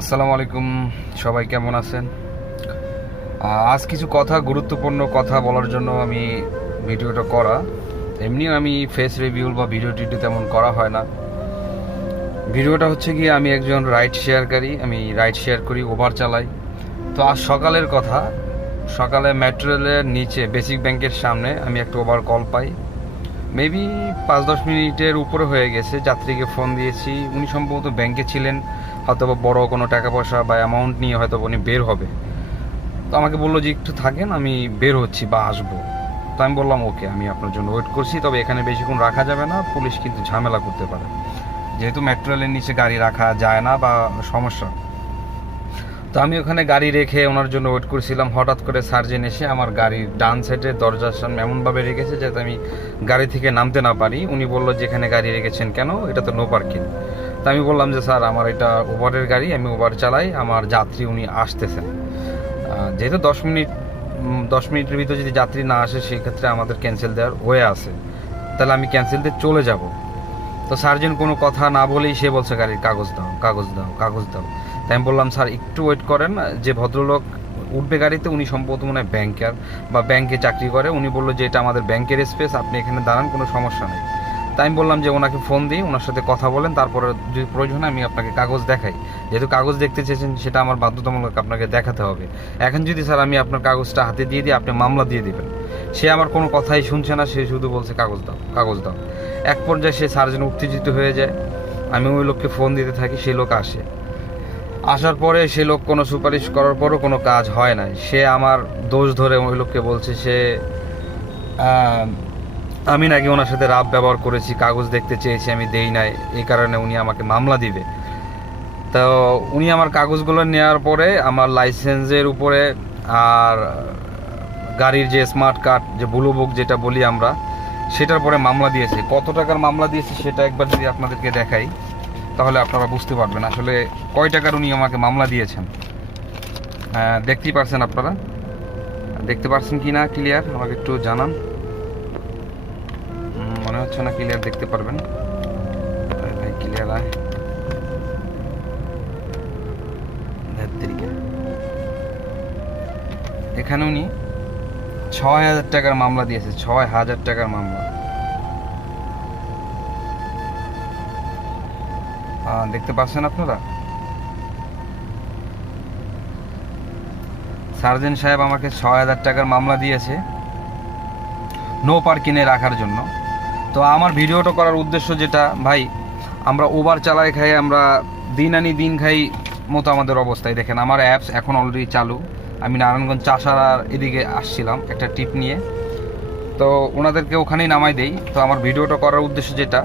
আসসালামু আলাইকুম, সবাই কেমন আছেন? আজ কিছু কথা, গুরুত্বপূর্ণ কথা বলার জন্য আমি ভিডিওটা করা। এমনিও আমি ফেস রিভিউ বা ভিডিও টিডিও তেমন করা হয় না। ভিডিওটা হচ্ছে কি আমি একজন রাইড শেয়ারকারী আমি রাইড শেয়ার করি ওভার চালাই। তো আজ সকালের কথা, সকালে মেট্রো নিচে বেসিক ব্যাংকের সামনে আমি একটা ওভার কল পাই। মেবি পাঁচ দশ মিনিটের উপরে হয়ে গেছে, যাত্রীকে ফোন দিয়েছি। উনি সম্ভবত ব্যাংকে ছিলেন। হয়তো বা বড় কোনো টাকা পয়সা বা অ্যামাউন্ট নিয়ে হয়তো উনি বের হবে। তো আমাকে বলল যে, একটু থাকেন, আমি বের হচ্ছি বা আসব। তো আমি বললাম, ওকে, আমি আপনার জন্য ওয়েট করছি, তবে এখানে বেশিক্ষণ রাখা যাবে না, পুলিশ কিন্তু ঝামেলা করতে পারে। যেহেতু মেট্রো রেলের নিচে গাড়ি রাখা যায় না বা সমস্যা। তো আমি ওখানে গাড়ি রেখে ওনার জন্য ওয়েট করছিলাম। হঠাৎ করে সার্জেন এসে আমার গাড়ির ডান সাইডে দরজার সামনে এমনভাবে রেখেছে যাতে আমি গাড়ি থেকে নামতে না পারি। উনি বলল, যেখানে গাড়ি রেখেছেন কেন? এটা তো নো পার্কিং তো আমি বললাম যে, স্যার, আমার এটা ওভারের গাড়ি, আমি ওভার চালাই। আমার যাত্রী উনি আসতেছেন। যেহেতু দশ মিনিট দশ মিনিটের ভিতরে যদি যাত্রী না আসে সেই ক্ষেত্রে আমাদের ক্যান্সেল দেওয়ার হয়ে আছে। তাহলে আমি ক্যান্সেল দিয়ে চলে যাব। তো সার্জেন কোনো কথা না বলেই সে বলছে, গাড়ির কাগজ দাও কাগজ দাও কাগজ দাও। তাই আমি বললাম, স্যার, একটু ওয়েট করেন। যে ভদ্রলোক উঠবে গাড়িতে, উনি সম্ভবত মনে হয় ব্যাংকার বা ব্যাংকে চাকরি করে। উনি বলল যে, এটা আমাদের ব্যাংকের স্পেস আপনি এখানে দাঁড়ান, কোনো সমস্যা নেই। তাই আমি বললাম যে ওনাকে ফোন দিই, ওনার সাথে কথা বলেন, তারপরে যদি প্রয়োজন হয় আমি আপনাকে কাগজ দেখাই। যেহেতু কাগজ দেখতে চেয়েছেন, সেটা আমার বাধ্যতামূলক আপনাকে দেখাতে হবে। এখন যদি স্যার আমি আপনার কাগজটা হাতে দিয়ে দিই, আপনি মামলা দিয়ে দিবেন। সে আমার কোনো কথাই শুনছে না, সে শুধু বলছে, কাগজ দাও কাগজ দাও। এক পর্যায়ে সে সার্জন উত্তেজিত হয়ে যায়। আমি ওই লোককে ফোন দিতে থাকি সেই লোক আসে। আসার পরে সে লোক কোনো সুপারিশ করার পরও কোনো কাজ হয় না সে আমার দোষ ধরে ওই লোককে বলছে, সে আমি নাকি ওনার সাথে রাব ব্যবহার করেছি, কাগজ দেখতে চেয়েছি, আমি দেই নাই। এই কারণে উনি আমাকে মামলা দিবে। তো উনি আমার কাগজগুলো নেওয়ার পরে আমার লাইসেন্সের উপরে আর গাড়ির যে স্মার্ট কার্ড যে ব্লু বুক যেটা বলি আমরা, সেটার পরে মামলা দিয়েছে। কত টাকার মামলা দিয়েছে সেটা একবার যদি আপনাদেরকে দেখাই, তাহলে আপনারা বুঝতে পারবেন। আসলে কয় টাকার উনি আমাকে মামলা দিয়েছেন? দেখতেই পারছেন আপনারা? দেখতে পারছেন কি না? ক্লিয়ার আমাকে একটু জানান। হচ্ছে না ক্লিয়ার দেখতে পারবেন। ক্লিয়ার এখানে উনি ছয় হাজার টাকার মামলা দিয়েছে, ছয় হাজার টাকার মামলা। দেখতে পাচ্ছেন আপনারা? সার্জেন সাহেব আমাকে ছয় হাজার টাকার মামলা দিয়েছে নো পার্কিংয়ে রাখার জন্য। তো আমার ভিডিওটা করার উদ্দেশ্য যেটা, ভাই, আমরা ওভার চালাই খাই, আমরা দিন আনি দিন খাই মতো আমাদের অবস্থায়। দেখেন, আমার অ্যাপস এখন অলরেডি চালু। আমি নারায়ণগঞ্জ চাষার এদিকে আসছিলাম একটা টিপ নিয়ে। তো ওনাদেরকে ওখানেই নামাই দেই। তো আমার ভিডিওটা করার উদ্দেশ্য যেটা,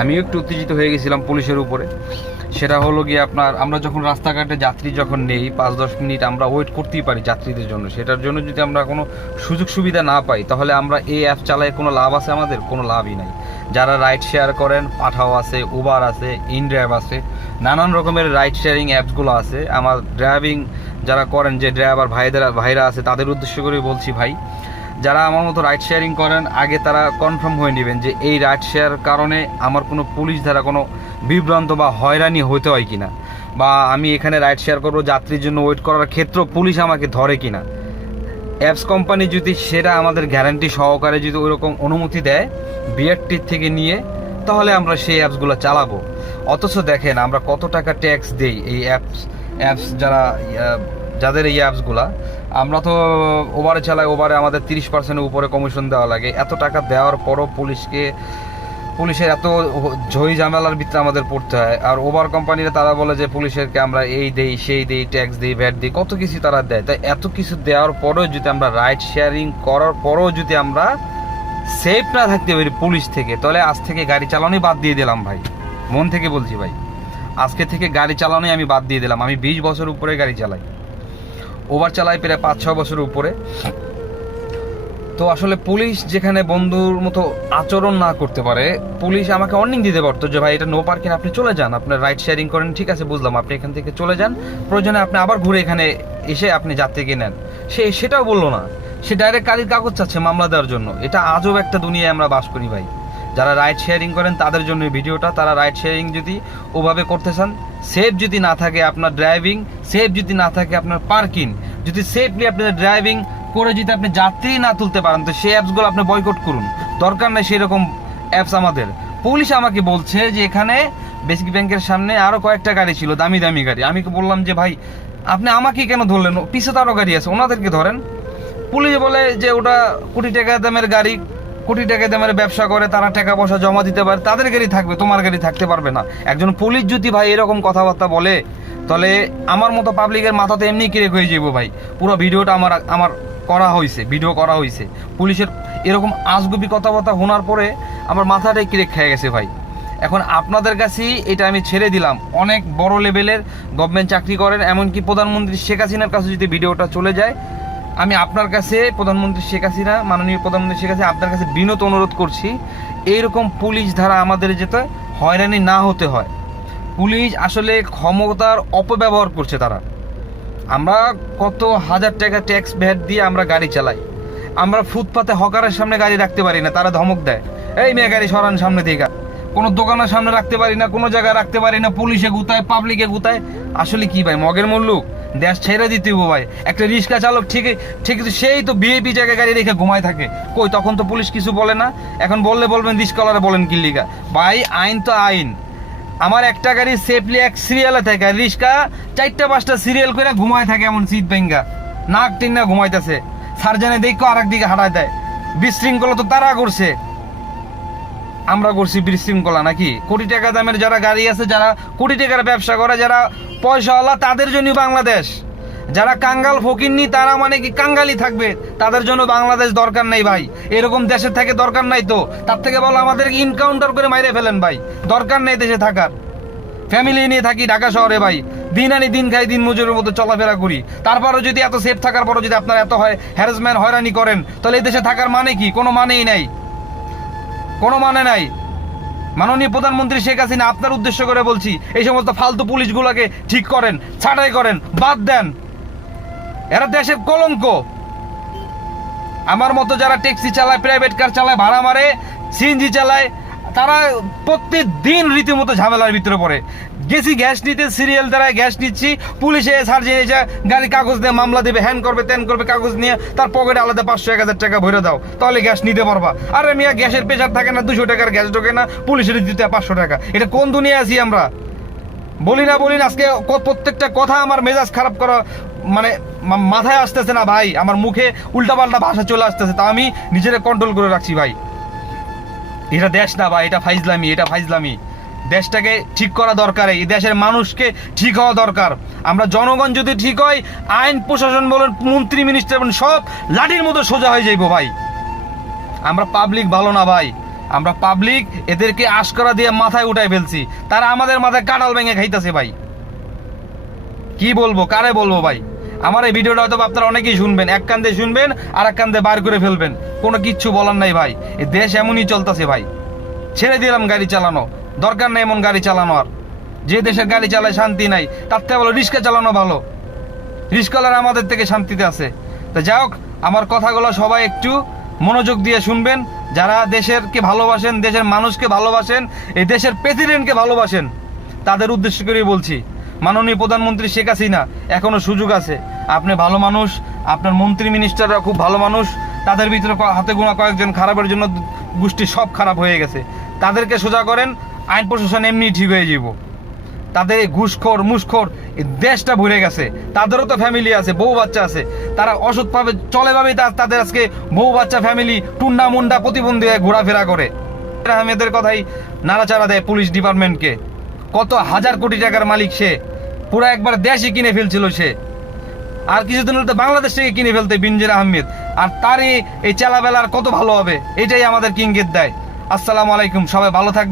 আমিও একটু উত্তেজিত হয়ে গেছিলাম পুলিশের উপরে। সেটা হলো গিয়ে আপনার, আমরা যখন রাস্তাঘাটে যাত্রী যখন নেই, পাঁচ দশ মিনিট আমরা ওয়েট করতেই পারি যাত্রীদের জন্য। সেটার জন্য যদি আমরা কোনো সুযোগ সুবিধা না পাই, তাহলে আমরা এই অ্যাপ চালায় কোনো লাভ আছে আমাদের? কোনো লাভই নাই। যারা রাইড শেয়ার করেন, পাঠাও আছে উবার আছে ইনড্রাইভ আছে, নানান রকমের রাইড শেয়ারিং অ্যাপসগুলো আছে। আমার ড্রাইভিং যারা করেন, যে ড্রাইভার ভাইদের, ভাইরা আছে, তাদের উদ্দেশ্য করে বলছি ভাই, যারা আমার মতো রাইড শেয়ারিং করেন, আগে তারা কনফার্ম হয়ে নেবেন যে এই রাইড শেয়ার কারণে আমার কোনো পুলিশ দ্বারা কোনো বিভ্রান্ত বা হয়রানি হতে হয় কিনা? বা আমি এখানে রাইড শেয়ার করব যাত্রীর জন্য ওয়েট করার ক্ষেত্রেও পুলিশ আমাকে ধরে কিনা? অ্যাপস কোম্পানি যদি সেটা আমাদের গ্যারান্টি সহকারে যদি ওইরকম অনুমতি দেয় বিআরটির থেকে নিয়ে, তাহলে আমরা সেই অ্যাপসগুলো চালাবো। অথচ দেখেন, আমরা কত টাকা ট্যাক্স দেই এই অ্যাপস অ্যাপস যারা যাদের এই অ্যাপসগুলা আমরা তো ওভারে চালাই ওভারে আমাদের তিরিশ পার্সেন্টের উপরে কমিশন দেওয়া লাগে। এত টাকা দেওয়ার পরও পুলিশকে পুলিশের এত ঝই ঝামেলার ভিতরে আমাদের পড়তে হয়। আর ওভার কোম্পানিরা তারা বলে যে পুলিশেরকে আমরা এই দেই, সেই দেই, ট্যাক্স দিই, ভ্যাট দিই, কত কিছু তারা দেয়। তাই এত কিছু দেওয়ার পরেও যদি আমরা রাইড শেয়ারিং করার পরেও যদি আমরা সেফ না থাকতে পারি পুলিশ থেকে, তাহলে আজ থেকে গাড়ি চালানোই বাদ দিয়ে দিলাম ভাই। মন থেকে বলছি ভাই। আজকে থেকে গাড়ি চালানোই আমি বাদ দিয়ে দিলাম। আমি বিশ বছর উপরে গাড়ি চালাই। ওভার চালাই প্রায় পাঁচ ছ বছর উপরে। তো আসলে পুলিশ যেখানে বন্ধুর মতো আচরণ না করতে পারে, পুলিশ আমাকে অর্নিং দিতে পারতো যে, ভাই, এটা নো পার্কিং আপনি চলে যান। আপনার রাইড শেয়ারিং করেন, ঠিক আছে, বুঝলাম, আপনি এখান থেকে চলে যান। প্রয়োজনে আপনি আবার ঘুরে এখানে এসে আপনি যাত্রীকে নেন। সে সেটাও বলল না। সে ডাইরেক্ট গাড়ির কাগজ চাচ্ছে মামলা দেওয়ার জন্য। এটা আজব একটা দুনিয়ায় আমরা বাস করি, ভাই। যারা রাইড শেয়ারিং করেন, তাদের জন্য ভিডিওটা। তারা রাইড শেয়ারিং যদি ওভাবে করতে চান সেফ যদি না থাকে আপনার ড্রাইভিং সেফ যদি না থাকে আপনার পার্কিং যদি সেফলি আপনাদের ড্রাইভিং করে যদি আপনি যাত্রী না তুলতে পারেন, তো সেই অ্যাপসগুলো আপনি বয়কট করুন। দরকার নাই সেরকম অ্যাপস আমাদের। পুলিশ আমাকে বলছে যে এখানে বেসিক ব্যাংকের সামনে আরও কয়েকটা গাড়ি ছিল, দামি দামি গাড়ি। আমি বললাম যে, ভাই, আপনি আমাকে কেন ধরলেন? পিছে তো আরও গাড়ি আছে, ওনাদেরকে ধরেন। পুলিশ বলে যে, ওটা কোটি টাকা দামের গাড়ি, কোটি টাকা দামের ব্যবসা করে, তারা টাকা পয়সা জমা দিতে পারে, তাদের গাড়ি থাকবে, তোমার গাড়ি থাকতে পারবে না। একজন পুলিশ যদি, ভাই, এরকম কথাবার্তা বলে, তাহলে আমার মতো পাবলিকের মাথাতে এমনি কিরে হয়ে যাব ভাই। পুরো ভিডিওটা আমার আমার করা হয়েছে ভিডিও করা হয়েছে পুলিশের এরকম আজগুবি কথাবার্তা শোনার পরে আমার মাথাটাই কিরে খেয়ে গেছে ভাই। এখন আপনাদের কাছেই এটা আমি ছেড়ে দিলাম। অনেক বড় লেভেলের গভর্নমেন্ট চাকরি করেন, এমনকি প্রধানমন্ত্রী শেখ হাসিনার কাছে যদি ভিডিওটা চলে যায়, আমি আপনার কাছে প্রধানমন্ত্রী শেখ হাসিনা, মাননীয় প্রধানমন্ত্রী শেখ হাসিনা, আপনার কাছে বিনত অনুরোধ করছি, এইরকম পুলিশ ধারা আমাদের যেতে হয়রানি না হতে হয়। পুলিশ আসলে ক্ষমতার অপব্যবহার করছে তারা। আমরা কত হাজার টাকা ট্যাক্স ভ্যাট দিয়ে আমরা গাড়ি চালাই। আমরা ফুটপাতে হকারের সামনে গাড়ি রাখতে পারি না, তারা ধমক দেয়। এই মেয়ে গাড়ি সরান সামনে থেকে। কোনো দোকানের সামনে রাখতে পারি না, কোনো জায়গায় রাখতে পারি না, পুলিশে গুতায় পাবলিকে গুতায়। আসলে কি ভাই, মগের মূল্যুক দেশ ছেড়ে দিতে হব ভাই। একটা রিক্সা চালক ঠিক ঠিক সেই তো বিএপি জায়গায় গাড়ি রেখে ঘুমায় থাকে। কই, তখন তো পুলিশ কিছু বলে না? এখন বললে বলবেন, রিক্সাওয়ালারা বলেন কিল্লিকা ভাই, আইন তো আইন। আমার একটা গাড়ি সেফলি এক সিরিয়ালে থাকে। রিক্সা চারটা পাঁচটা সিরিয়াল করে ঘুমায় থাকে এমন সিট ভেঙ্গা। নাক টিন্না ঘুমাইতেছে। সার্জনে দেখো আর একদিকে হারায় দেয়। বিশৃঙ্খলা তো তারা করছে। আমরা করছি বিশৃঙ্খলা নাকি? কোটি টাকা দামের যারা গাড়ি আছে, যারা কোটি টাকার ব্যবসা করে, যারা পয়সাওয়ালা, তাদের জন্য বাংলাদেশ। যারা কাঙ্গাল ফকিরনি তারা মানে কি কাঙ্গালি থাকবে? তাদের জন্য বাংলাদেশ দরকার নেই ভাই। এরকম দেশের থেকে দরকার নাই তো। তার থেকে বলো আমাদের ইনকাউন্টার করে মাইরে ফেলেন ভাই। দরকার নেই দেশে থাকার। ফ্যামিলি নিয়ে থাকি ঢাকা শহরে ভাই। দিন আনি দিন খাই, দিন মজুরের মতো চলাফেরা করি। তারপরও যদি এত সেফ থাকার পরও যদি আপনার এত হয় হ্যারাসমেন্ট হয়রানি করেন, তাহলে এই দেশে থাকার মানে কি? কোনো মানেই নাই। কোনো মানে নাই। মাননীয় প্রধানমন্ত্রী শেখ হাসিনা আপনার উদ্দেশ্য করে বলছি, এই সমস্ত ফালতু পুলিশগুলোকে ঠিক করেন, ছাঁটাই করেন, বাদ দেন। এরা দেশের কলঙ্ক। আমার মতো যারা ট্যাক্সি চালায় প্রাইভেট কার চালায়, ভাড়া মারে সিএনজি চালায়, তারা প্রত্যেক দিন রীতিমতো ঝামেলার ভিতরে পড়ে। গেছি, গ্যাস নিতে সিরিয়াল দ্বারা গ্যাস নিচ্ছি, পুলিশে সার্জেন এসে গাড়ি কাগজ দিয়ে মামলা দেবে হ্যান করবে ত্যান করবে, কাগজ নিয়ে, তার পকেটে আলাদা পাঁচশো, এক হাজার টাকা ভরে দাও, তাহলে গ্যাস নিতে পারবা। আরে মিয়া, গ্যাসের প্রেশার থাকে না, দুশো টাকার গ্যাস ঢোকে না, পুলিশের দিতে পাঁচশো টাকা। এটা কোন দুনিয়া আছি আমরা? বলি না বলি না, আজকে প্রত্যেকটা কথা আমার মেজাজ খারাপ করা মানে মাথায় আসতেছে না ভাই, আমার মুখে উল্টাপাল্টা ভাষা চলে আসতেছে, তা আমি নিজেরা কন্ট্রোল করে রাখছি ভাই। এটা দেশ না ভাই, এটা ফাইজলামি এটা ফাইজলামি। দেশটাকে ঠিক করা দরকার, এই দেশের মানুষকে ঠিক হওয়া দরকার। আমরা জনগণ যদি ঠিক হয়, আইন, প্রশাসন বলেন, মন্ত্রী মিনিস্টার বলেন, সব লাঠির মতো সোজা হয়ে যাইবো ভাই। আমরা পাবলিক ভালো না ভাই। আমরা পাবলিক এদেরকে আশকরা দিয়ে মাথায় উঠাই ফেলছি। তারা আমাদের মাথায় কাঁঠাল ভেঙে খাইতেছে ভাই। কি বলব, কারে বলব ভাই? আমার এই ভিডিওটা হয়তো আপনারা অনেকেই শুনবেন, এক কান্দে শুনবেন আর এক কান্দে বার করে ফেলবেন। কোনো কিচ্ছু বলার নাই ভাই। এই দেশ এমনই চলতেছে ভাই। ছেড়ে দিলাম গাড়ি চালানো। দরকার নেই এমন গাড়ি চালানো আর। যে দেশের গাড়ি চালায় শান্তি নাই, তার থেকে ভালো রিক্সা চালানো ভালো। রিস্কলার আমাদের থেকে শান্তিতে আছে। তা যাই হোক, আমার কথাগুলো সবাই একটু মনোযোগ দিয়ে শুনবেন। যারা দেশেরকে ভালোবাসেন, দেশের মানুষকে ভালোবাসেন, এই দেশের প্রেসিডেন্টকে ভালোবাসেন, তাদের উদ্দেশ্য করেই বলছি, মাননীয় প্রধানমন্ত্রী শেখ হাসিনা এখনও সুযোগ আছে। আপনি ভালো মানুষ, আপনার মন্ত্রী মিনিস্টাররা খুব ভালো মানুষ, তাদের ভিতরে হাতে গোনা কয়েকজন খারাপের জন্য গোষ্ঠী সব খারাপ হয়ে গেছে। তাদেরকে সোজা করেন, আইন প্রশাসন এমনি ঠিক হয়ে যাব তাদের এই ঘুষখোর মুসখোর দেশটা ভরে গেছে। তাদেরও তো ফ্যামিলি আছে, বউ বাচ্চা আছে। তারা অসৎ ভাবে চলে ভাবে তাদের আজকে বউ বাচ্চা ফ্যামিলি টুন্ডা মুন্ডা প্রতিবন্ধী হয়ে ঘোরাফেরা করে। আহমেদের কথাই নাড়াচাড়া দেয় পুলিশ ডিপার্টমেন্টকে কত হাজার কোটি টাকার মালিক সে। পুরো একবার দেশই কিনে ফেলছিল সে। আর কিছুদিন হলে তো বাংলাদেশ থেকে কিনে ফেলতে বিনজির আহমেদ। আর তারই এই চালাবেলার কত ভালো হবে, এটাই আমাদের কিঙ্গিত দেয়। আসসালামু আলাইকুম, সবাই ভালো থাকবেন।